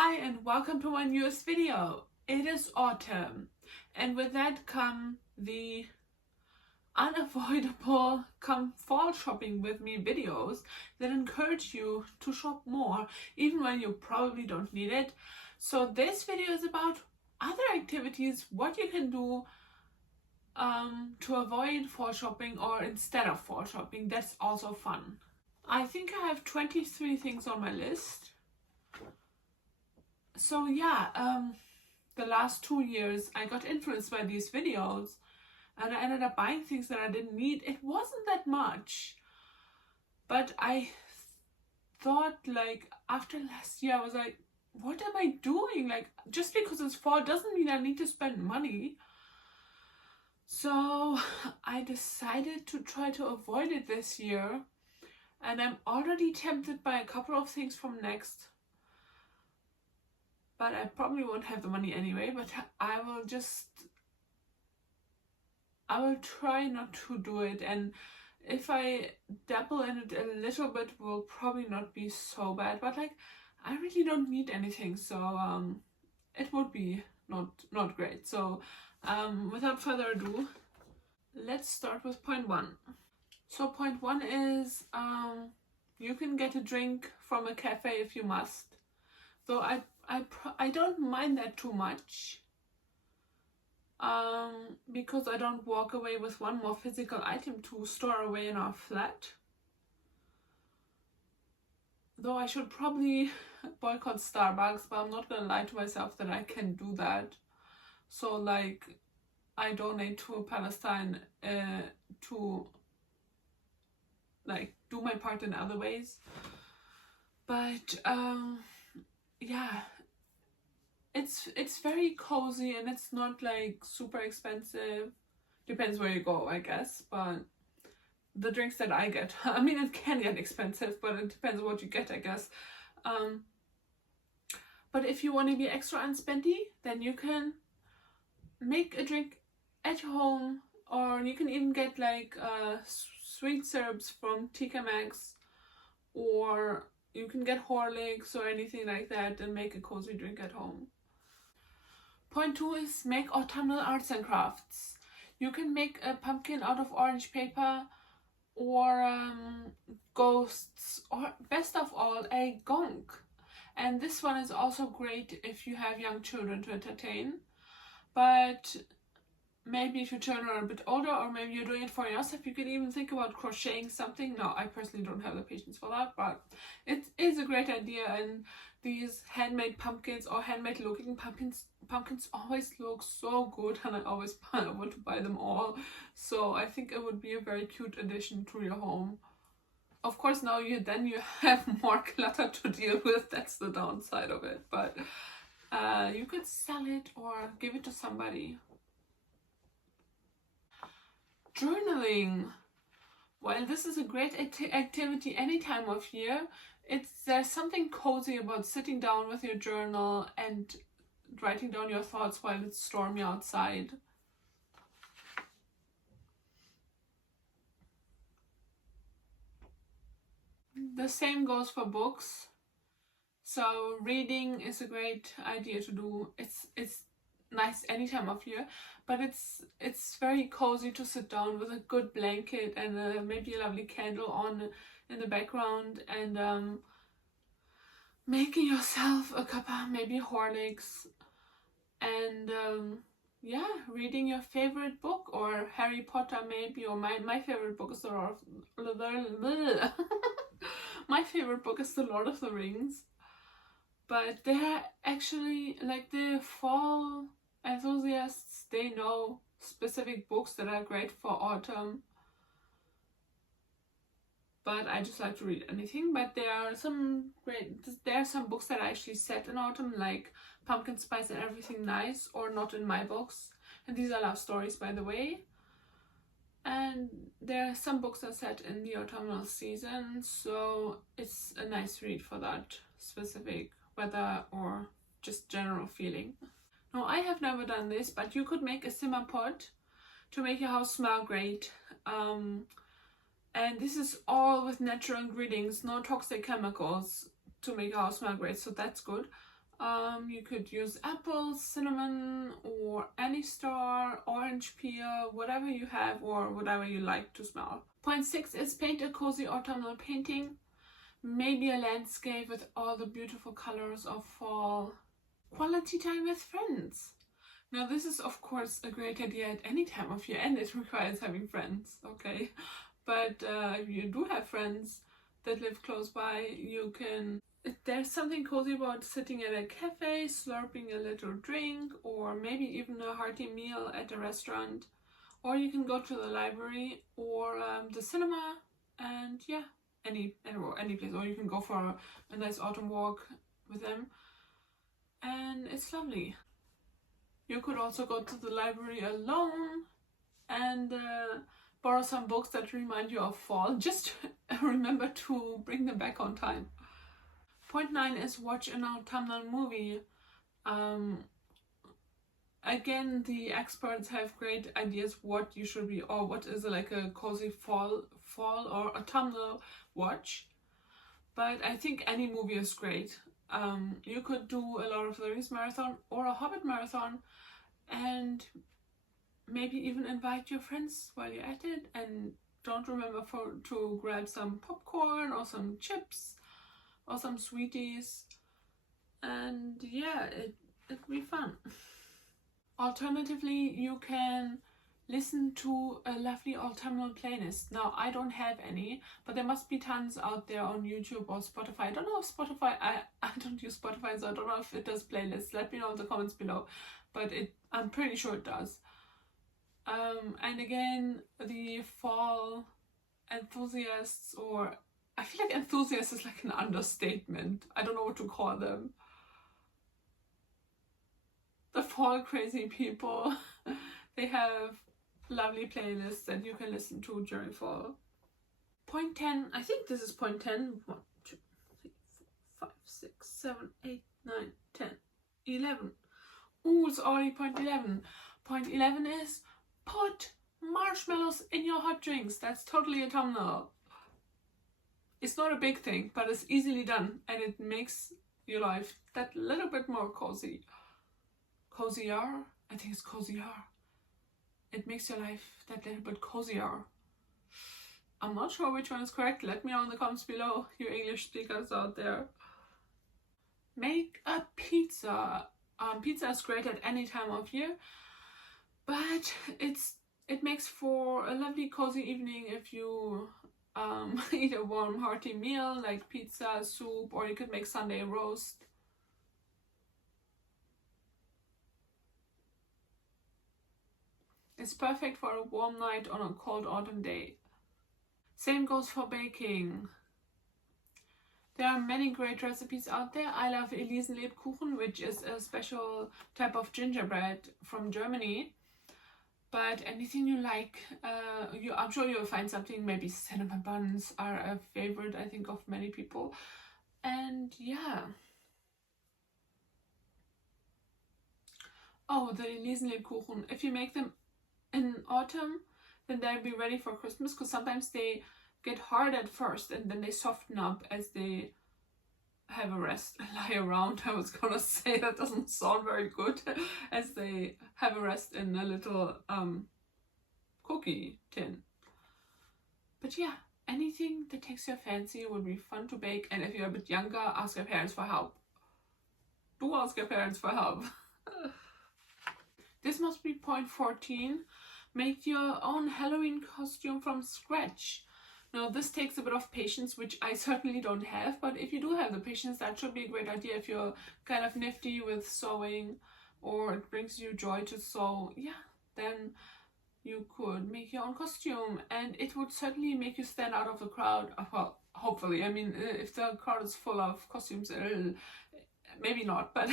Hi and welcome to my newest video. It is autumn, and with that come the unavoidable come fall shopping with me videos that encourage you to shop more even when you probably don't need it. So this video is about other activities, what you can do to avoid fall shopping or instead of fall shopping. That's also fun. I think I have 23 things on my list. So yeah, the last 2 years I got influenced by these videos and I ended up buying things that I didn't need. It wasn't that much, but I thought, like, after last year I was like, what am I doing? Like, just because it's fall doesn't mean I need to spend money. So I decided to try to avoid it this year, and I'm already tempted by a couple of things from Next. But I probably won't have the money anyway, but I will try not to do it, and if I dabble in it a little bit, will probably not be so bad, but like, I really don't need anything, so it would be not great. So without further ado, let's start with point one. So point one is you can get a drink from a cafe if you must. Though I don't mind that too much, because I don't walk away with one more physical item to store away in our flat. Though I should probably boycott Starbucks, but I'm not gonna lie to myself that I can do that. So like, I donate to Palestine to like do my part in other ways. But yeah, it's very cozy and it's not like super expensive. Depends where you go, I guess, but the drinks that I get, I mean, it can get expensive, but it depends what you get, I guess. But if you want to be extra unspendy, then you can make a drink at home, or you can even get like sweet syrups from TK Maxx, or you can get Horlicks or anything like that and make a cozy drink at home. Point two is make autumnal arts and crafts. You can make a pumpkin out of orange paper, or ghosts, or best of all, a gonk. And this one is also great if you have young children to entertain. But maybe if your children are a bit older, or maybe you're doing it for yourself, you could even think about crocheting something. No, I personally don't have the patience for that, but it is a great idea. And these handmade pumpkins or handmade looking pumpkins always look so good, and I always want to buy them all. So I think it would be a very cute addition to your home. Of course, now you have more clutter to deal with. That's the downside of it, but you could sell it or give it to somebody. Journaling. Well, this is a great activity any time of year. There's something cozy about sitting down with your journal and writing down your thoughts while it's stormy outside. The same goes for books. So reading is a great idea to do. It's nice any time of year, but it's very cozy to sit down with a good blanket and maybe a lovely candle on in the background, and making yourself a cuppa, maybe Horlicks, and yeah, reading your favorite book, or Harry Potter maybe, or my favorite book is the Lord of my favorite book is The Lord of the Rings. But they're actually, like, the fall enthusiasts, they know specific books that are great for autumn. But I just like to read anything. But there are some books that are actually set in autumn, like Pumpkin Spice and Everything Nice, or Not in My Books. And these are love stories, by the way. And there are some books that are set in the autumnal season, so it's a nice read for that specific weather or just general feeling. Now, I have never done this, but you could make a simmer pot to make your house smell great. And this is all with natural ingredients, no toxic chemicals, to make your house smell great, so that's good. You could use apple, cinnamon, or any star, orange peel, whatever you have or whatever you like to smell. Point 6 is paint a cozy autumnal painting. Maybe a landscape with all the beautiful colors of fall. Quality time with friends. Now this is of course a great idea at any time of year, and it requires having friends, okay? But if you do have friends that live close by, you can... There's something cozy about sitting at a cafe, slurping a little drink, or maybe even a hearty meal at a restaurant. Or you can go to the library or the cinema, and yeah, any place. Or you can go for a nice autumn walk with them, and it's lovely. You could also go to the library alone and borrow some books that remind you of fall. Just remember to bring them back on time. Point 9 is watch an autumnal movie. Again, the experts have great ideas what you should be, or what is like a cozy fall or autumnal watch. But I think any movie is great. You could do a Lord of the Rings marathon or a Hobbit marathon, and maybe even invite your friends while you're at it. And don't remember to grab some popcorn or some chips or some sweeties, and yeah, it'd be fun. Alternatively, you can listen to a lovely autumnal playlist. Now, I don't have any, but there must be tons out there on YouTube or Spotify. I don't know if Spotify, I don't use Spotify, so I don't know if it does playlists. Let me know in the comments below, but I'm pretty sure it does. And again, the fall enthusiasts, or I feel like enthusiast is like an understatement. I don't know what to call them. The fall crazy people. They have lovely playlists that you can listen to during fall. Point 10, I think this is point 10. 1, 2, 3, 4, 5, 6, 7, 8, 9, 10, 11. Ooh, it's already point 11. Point 11 is put marshmallows in your hot drinks. That's totally autumnal. It's not a big thing, but it's easily done, and it makes your life that little bit more cozy. Cozier? I think it's cozier. It makes your life that little bit cozier. I'm not sure which one is correct. Let me know in the comments below, you English speakers out there. Make a pizza. Pizza is great at any time of year, but it makes for a lovely cozy evening if you eat a warm hearty meal like pizza, soup, or you could make Sunday roast. It's perfect for a warm night on a cold autumn day. Same goes for baking. There are many great recipes out there. I love Elisenlebkuchen, which is a special type of gingerbread from Germany. But anything you like, I'm sure you'll find something. Maybe cinnamon buns are a favorite, I think, of many people. And yeah. Oh, the Elisenlebkuchen. If you make them in autumn, then they'll be ready for Christmas, because sometimes they get hard at first and then they soften up as they have a rest, lie around. I was gonna say that doesn't sound very good. As they have a rest in a little cookie tin. But yeah, anything that takes your fancy will be fun to bake, and if you're a bit younger, ask your parents for help. Do ask your parents for help. This must be point 14. Make your own Halloween costume from scratch. Now this takes a bit of patience, which I certainly don't have, but if you do have the patience, that should be a great idea if you're kind of nifty with sewing, or it brings you joy to sew. Yeah, then you could make your own costume, and it would certainly make you stand out of the crowd. Well, hopefully. I mean, if the crowd is full of costumes, maybe not, but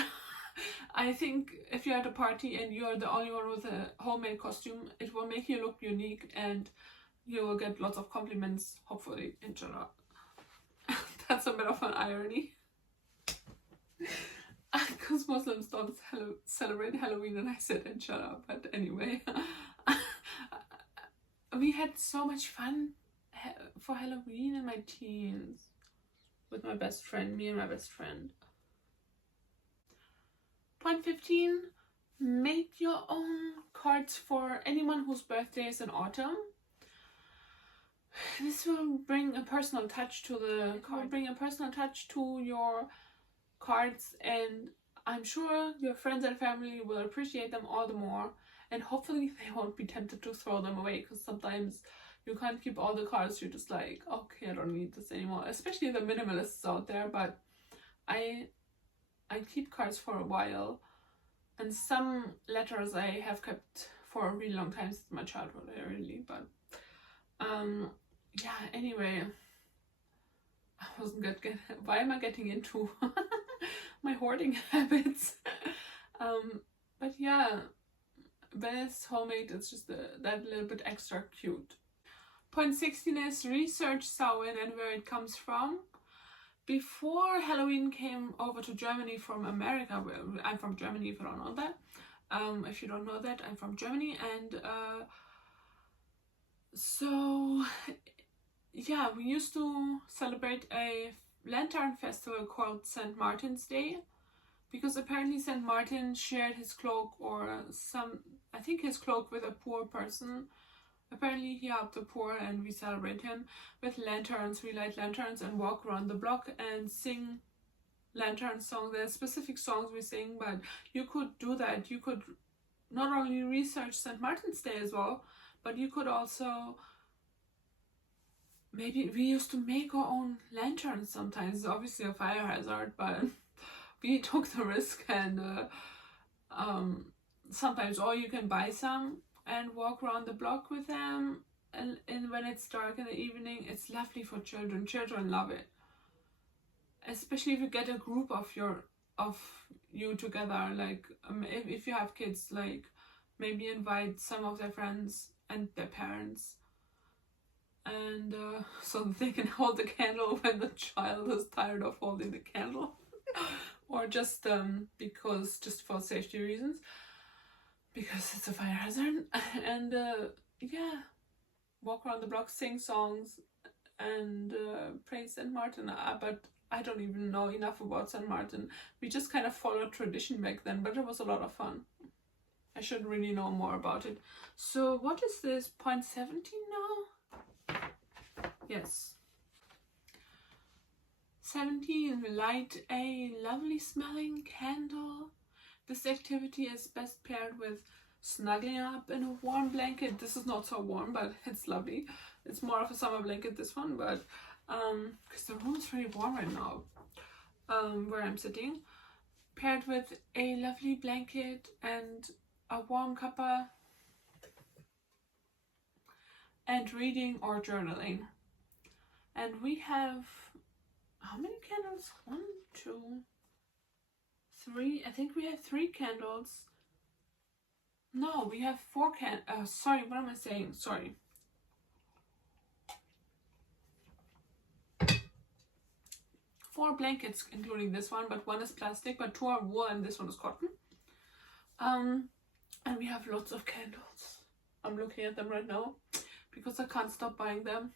I think if you're at a party and you're the only one with a homemade costume, it will make you look unique, and you will get lots of compliments, hopefully, inshallah. That's a bit of an irony. Because Muslims don't celebrate Halloween, and I said inshallah, but anyway. We had so much fun for Halloween in my teens with my best friend, me and my best friend. Point 15, make your own cards for anyone whose birthday is in autumn. This will bring a personal touch to the card. Bring a personal touch to your cards, and I'm sure your friends and family will appreciate them all the more, and hopefully they won't be tempted to throw them away, because sometimes you can't keep all the cards. You're just like, okay, I don't need this anymore, especially the minimalists out there. But I keep cards for a while, and some letters I have kept for a really long time since my childhood, really. But yeah, anyway, why am I getting into my hoarding habits? But yeah, when it's homemade, it's just that little bit extra cute. Point 16 is research Samhain and where it comes from. Before Halloween came over to Germany from America, well, I'm from Germany if you don't know that. If you don't know that, I'm from Germany, and so yeah, we used to celebrate a lantern festival called St. Martin's Day, because apparently St. Martin shared his cloak, or I think his cloak, with a poor person. Apparently he helped the poor, and we celebrate him with lanterns. We light lanterns and walk around the block and sing lantern songs. There are specific songs we sing, but you could do that. You could not only research St. Martin's Day as well, but you could also, maybe we used to make our own lanterns sometimes. It's obviously a fire hazard, but we took the risk, and sometimes, or you can buy some and walk around the block with them, and when it's dark in the evening, it's lovely for children. Children love it, especially if you get a group of you together. Like if you have kids, like maybe invite some of their friends and their parents, and so that they can hold the candle when the child is tired of holding the candle. Or just for safety reasons, because it's a fire hazard. And yeah, walk around the block, sing songs, and praise St. Martin. But I don't even know enough about St. Martin. We just kind of followed tradition back then, but it was a lot of fun. I should really know more about it. So what is this, point 17 now? Yes. 17, light a lovely smelling candle. This activity is best paired with snuggling up in a warm blanket. This is not so warm, but it's lovely. It's more of a summer blanket, this one, but because the room is very warm right now, where I'm sitting. Paired with a lovely blanket and a warm cuppa, and reading or journaling. And we have, how many candles? 1, 2, 3. I think we have 3 candles. No, we have 4 sorry, what am I saying? Sorry. 4 blankets, including this one, but 1 is plastic, but 2 are wool, and this one is cotton. And we have lots of candles. I'm looking at them right now because I can't stop buying them.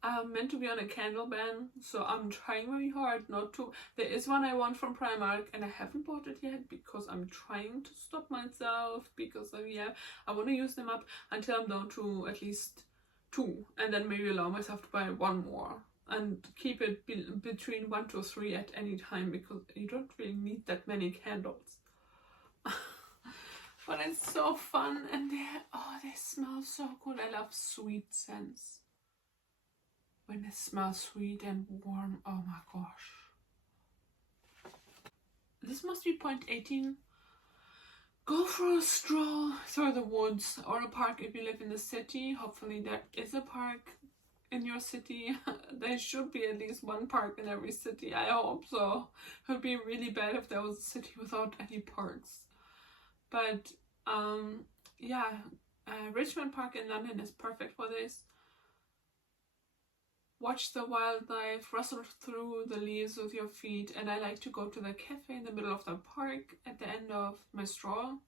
I'm meant to be on a candle ban, so I'm trying very hard not to. There is one I want from Primark, and I haven't bought it yet because I'm trying to stop myself, because yeah, I want to use them up until I'm down to at least 2, and then maybe allow myself to buy 1 more and keep it between 1 to 3 at any time, because you don't really need that many candles. But it's so fun, and they smell so good. I love sweet scents. When they smell sweet and warm, oh my gosh. This must be point 18. Go for a stroll through the woods or a park if you live in the city. Hopefully there is a park in your city. There should be at least 1 park in every city. I hope so. It would be really bad if there was a city without any parks. But yeah, Richmond Park in London is perfect for this. Watch the wildlife rustle through the leaves with your feet, and I like to go to the cafe in the middle of the park at the end of my stroll,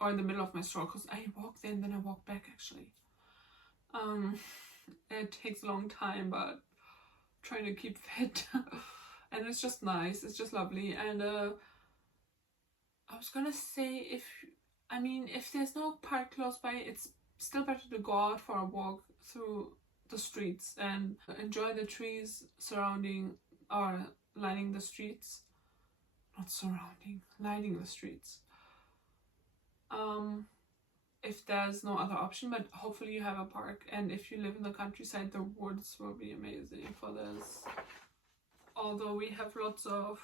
or in the middle of my stroll, because I walk there and then I walk back actually. It takes a long time, but trying to keep fit. And it's just nice, it's just lovely. And I was gonna say, if there's no park close by, it's still better to go out for a walk through the streets and enjoy the trees surrounding or lining the streets. Not surrounding, lining the streets. If there's no other option, but hopefully you have a park, and if you live in the countryside, the woods will be amazing for this. Although we have lots of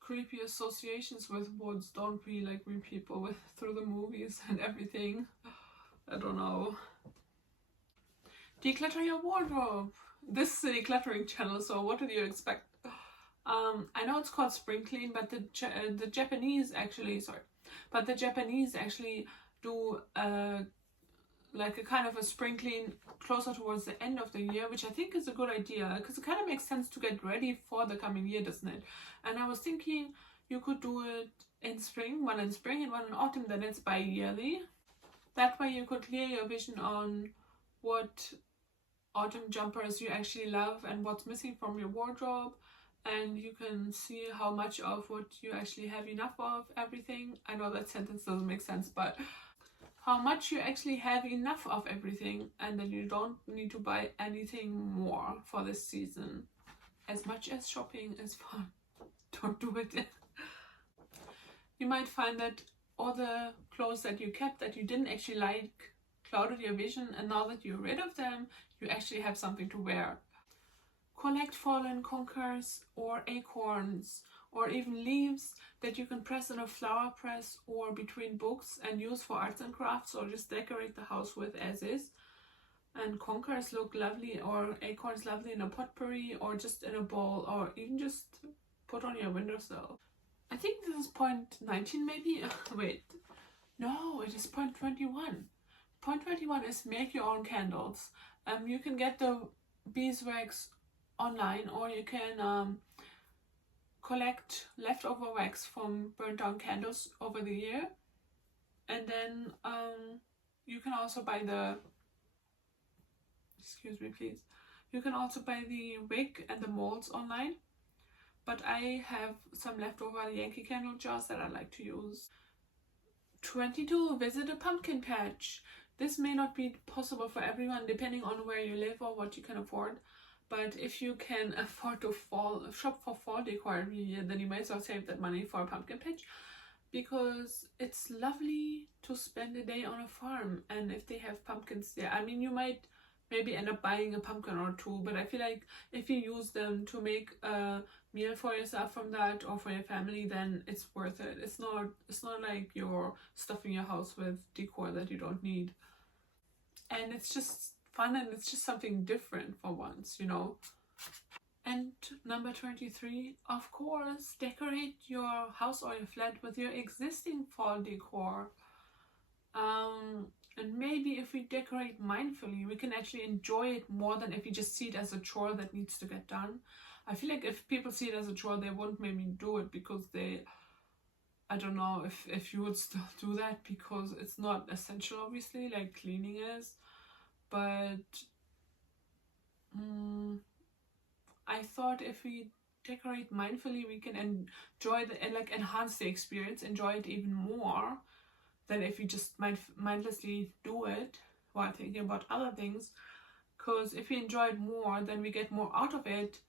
creepy associations with woods, don't we? Like we people with through the movies and everything. I don't know. Declutter your wardrobe. This is a decluttering channel, so what did you expect? I know it's called spring clean, but the Japanese actually do like a kind of a spring clean closer towards the end of the year, which I think is a good idea, because it kind of makes sense to get ready for the coming year, doesn't it? And I was thinking you could do it in spring, one in spring and one in autumn, then it's bi-yearly. That way you could clear your vision on what autumn jumpers you actually love and what's missing from your wardrobe, and you can see how much of what you actually have enough of everything. I know that sentence doesn't make sense, but how much you actually have enough of everything, and then you don't need to buy anything more for this season. As much as shopping is fun, don't do it. You might find that all the clothes that you kept that you didn't actually like clouded your vision, and now that you're rid of them, you actually have something to wear. Collect fallen conkers or acorns or even leaves that you can press in a flower press or between books and use for arts and crafts, or just decorate the house with as is. And conkers look lovely, or acorns lovely in a potpourri or just in a bowl, or even just put on your windowsill. I think this is point 19 maybe. Wait, no, it is point 21. Point 21 is make your own candles. You can get the beeswax online, or you can collect leftover wax from burnt down candles over the year, and then you can also buy the you can also buy the wick and the molds online, but I have some leftover Yankee candle jars that I like to use. 22. Visit a pumpkin patch. This may not be possible for everyone depending on where you live or what you can afford, but if you can afford to shop for fall decor every year, then you might as well save that money for a pumpkin patch, because it's lovely to spend a day on a farm. And if they have pumpkins there, I mean, you might maybe end up buying a pumpkin or two, but I feel like if you use them to make a meal for yourself from that or for your family, then it's worth it. It's not like you're stuffing your house with decor that you don't need. And it's just fun, and it's just something different for once, you know. And number 23, of course, decorate your house or your flat with your existing fall decor. And maybe if we decorate mindfully, we can actually enjoy it more than if we just see it as a chore that needs to get done. I feel like if people see it as a chore, they won't maybe do it because I don't know if you would still do that, because it's not essential, obviously, like cleaning is. But I thought if we decorate mindfully, we can enjoy and like enhance the experience, enjoy it even more than if we just mindlessly do it while thinking about other things. Because if we enjoy it more, then we get more out of it,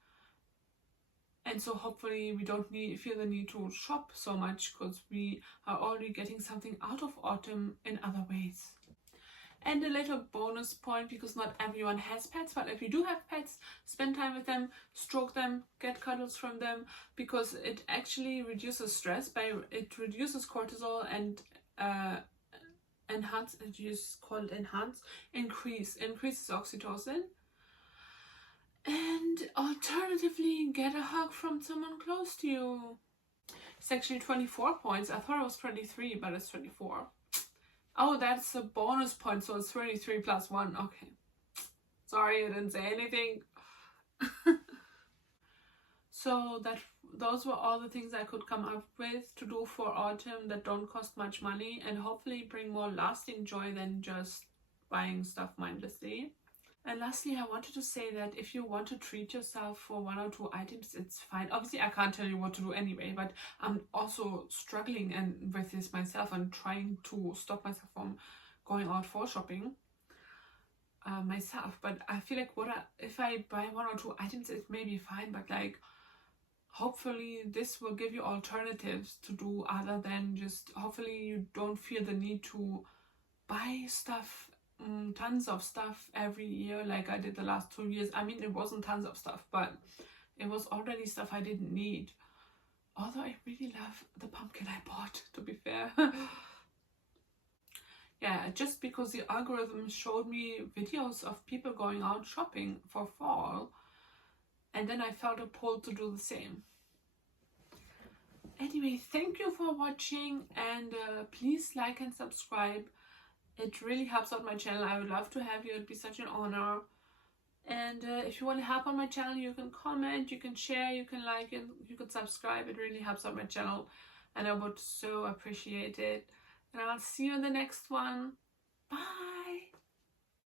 and so hopefully we don't feel the need to shop so much, because we are already getting something out of autumn in other ways. And a little bonus point, because not everyone has pets, but if you do have pets, spend time with them, stroke them, get cuddles from them, because it actually reduces stress it reduces cortisol and increases oxytocin. And alternatively, get a hug from someone close to you. It's actually 24 points. I thought it was 23, but it's 24. Oh, that's a bonus point, so it's 33 plus 1. Okay. Sorry, I didn't say anything. So those were all the things I could come up with to do for autumn that don't cost much money and hopefully bring more lasting joy than just buying stuff mindlessly. And lastly, I wanted to say that if you want to treat yourself for 1 or 2 items, it's fine. Obviously, I can't tell you what to do anyway, but I'm also struggling with this myself and trying to stop myself from going out for shopping myself. But I feel like if I buy 1 or 2 items, it may be fine, but like hopefully this will give you alternatives to do other than just, hopefully you don't feel the need to buy stuff, tons of stuff every year like I did the last 2 years. I mean, it wasn't tons of stuff, but it was already stuff I didn't need. Although I really love the pumpkin I bought, to be fair. Yeah, just because the algorithm showed me videos of people going out shopping for fall, and then I felt a pull to do the same. Anyway, thank you for watching, and please like and subscribe. It really helps out my channel. I would love to have you. It'd be such an honor. And if you want to help on my channel, you can comment, you can share, you can like it, you can subscribe. It really helps out my channel, and I would so appreciate it. And I'll see you in the next one.